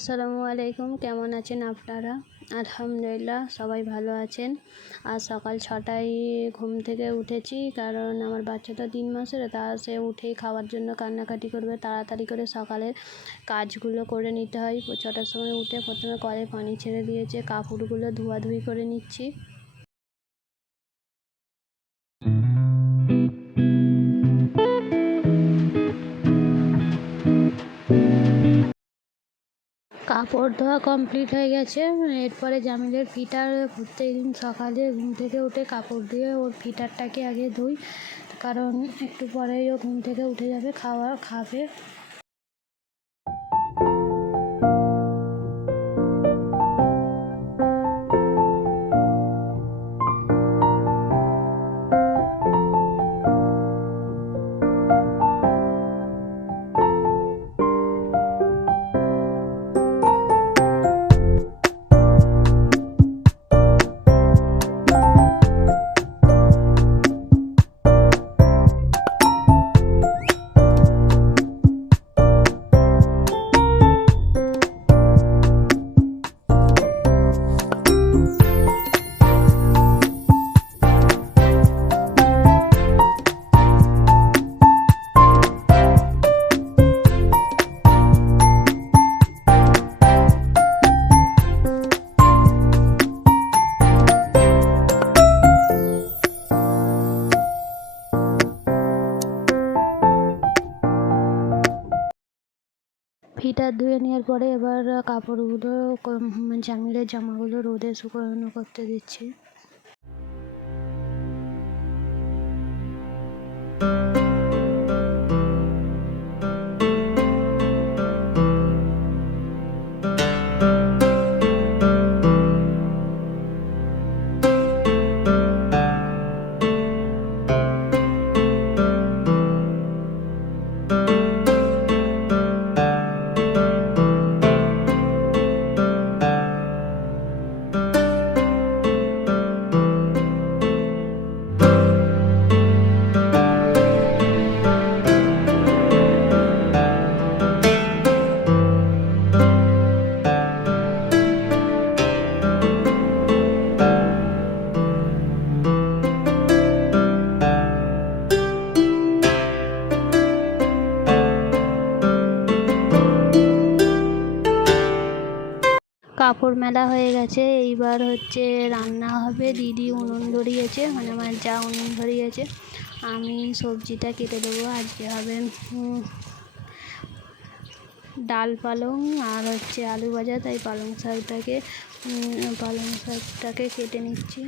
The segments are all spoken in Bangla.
আসসালামু আলাইকুম, কেমন আছেন আপনারা? আলহামদুলিল্লাহ সবাই ভালো আছেন। আজ সকাল 6টায় ঘুম থেকে উঠেছি, কারণ আমার বাচ্চাটা 3 মাসের। তা সে উঠেই খাওয়ার জন্য কান্নাকাটি করবে। তাড়াতাড়ি করে সকালের কাজগুলো করে নিতে হয়। 6টার সময় উঠে প্রথমে কলে পানি ছেড়ে দিয়েছে, কাপড়গুলো ধোয়াধুয়ি করে নিচ্ছি। কাপড় ধোয়া কমপ্লিট হয়ে গেছে। এরপরে জামিলের ফিটার প্রত্যেকদিন সকালে ঘুম থেকে উঠে কাপড় দিয়ে ওর ফিটারটাকে আগে ধুই, কারণ একটু পরেই ও ঘুম থেকে উঠে যাবে, খাবে। ফিটার ধুয়ে নেওয়ার পরে এবার কাপড়গুলো জামিলের জামাগুলো রোদে শুকানো করতে দিচ্ছি। কাপড় মেলা হয়ে গেছে, এইবার হচ্ছে রান্না হবে। দিদি উনুন ধরিয়েছে, মানে আমার যা উনুন ধরিয়েছে। আমি সবজিটা কেটে দেবো। আজকে হবে ডাল পালং আর হচ্ছে আলু ভাজা, তাই পালং শাকটাকে কেটে নিচ্ছি।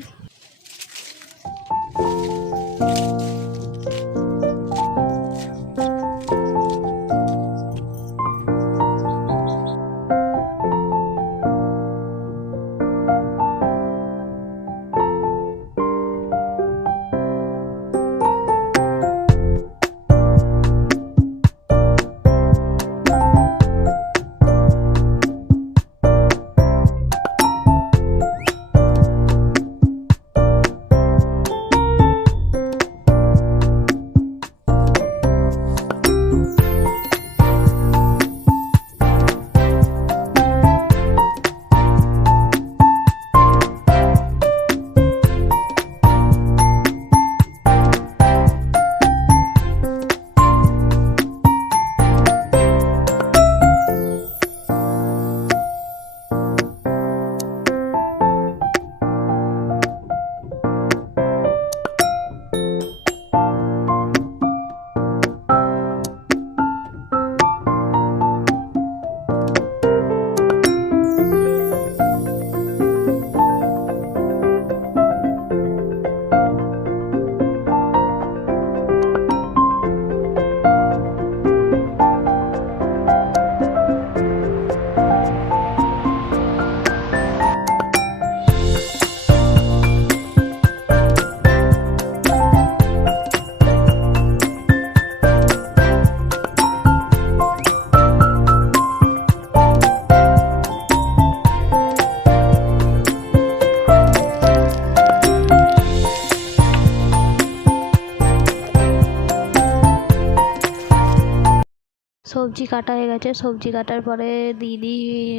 সবজি কাটা হয়ে গেছে, সবজি কাটার পরে দিদি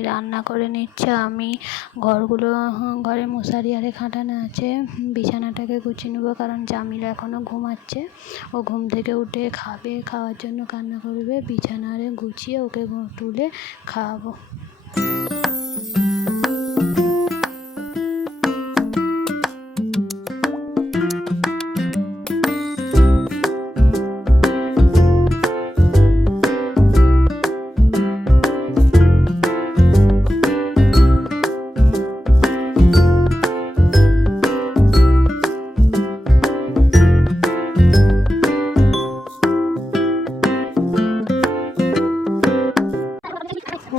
রান্না করে নিচ্ছে। আমি ঘরে মশারি আরে খাটানো আছে, বিছানাটাকে গুছিয়ে নেবো, কারণ জামিল এখনও ঘুমাচ্ছে। ও ঘুম থেকে উঠে খাবে, খাওয়ার জন্য কান্না করবে। বিছানা আরে গুছিয়ে ওকে তুলে খাওয়াবো।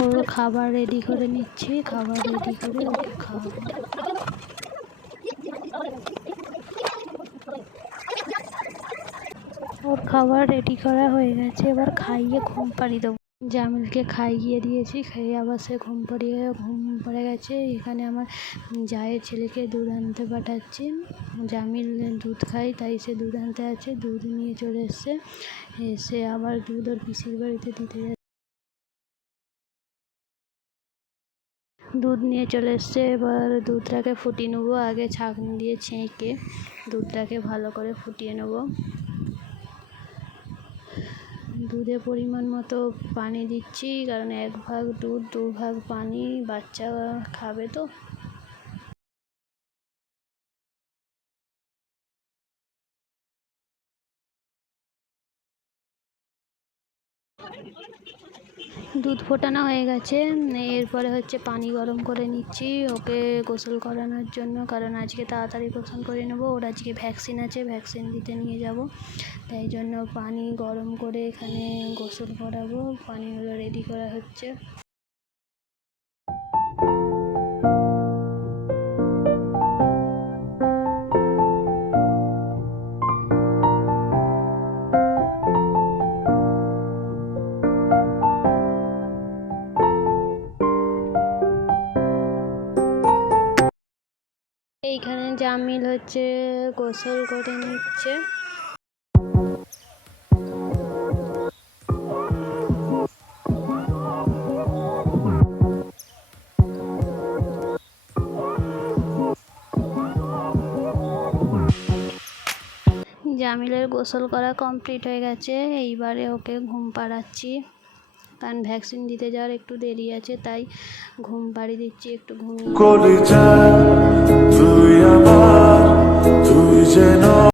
ওর খাবার রেডি করে নিচ্ছি, খাবার রেডি করে ওকে খাওয়াবো। ওর খাবার রেডি করা হয়ে গেছে, এবার খাইয়ে ঘুম পাড়িয়ে দেবো। জামিলকে খাইয়ে দিয়েছি, খেয়ে আবার সে ঘুম পড়ে গেছে। এখানে আমার জায়ের ছেলেকে দুধ আনতে পাঠাচ্ছি। জামিল দুধ খাই, তাই সে দুধ আনতে আছে, দুধ নিয়ে চলে এসছে। এসে আবার দুধ ওর পিসির বাড়িতে দিতে যাচ্ছে। দুধ নিয়ে চলে এসছে, এবার দুধটাকে ফুটিয়ে নেবো। আগে ছাঁকনি দিয়ে ছেঁকে দুধটাকে ভালো করে ফুটিয়ে নেব। দুধে পরিমাণ মতো পানি দিচ্ছি, কারণ 1 ভাগ দুধ 2 ভাগ পানি, বাচ্চা খাবে তো। দুধ ফোটানো হয়ে গেছে, এরপরে হচ্ছে পানি গরম করে নিচ্ছি ওকে গোসল করানোর জন্য, কারণ আজকে তাড়াতাড়ি গোসল করে নেবো। ওর আজকে ভ্যাকসিন আছে, ভ্যাকসিন দিতে নিয়ে যাব, তাই জন্য পানি গরম করে এখানে গোসল করাবো। পানিগুলো রেডি করা হচ্ছে। এইখানে জামিল হচ্ছে গোসল করে নিচ্ছে। জামিলের গোসল করা কমপ্লিট হয়ে গেছে, এইবারে ওকে ঘুম পাড়াচ্ছি, কারণ ভ্যাকসিন দিতে যাওয়ার একটু দেরি আছে, তাই ঘুম পাড়িয়ে দিচ্ছি একটু ঘুমিয়ে।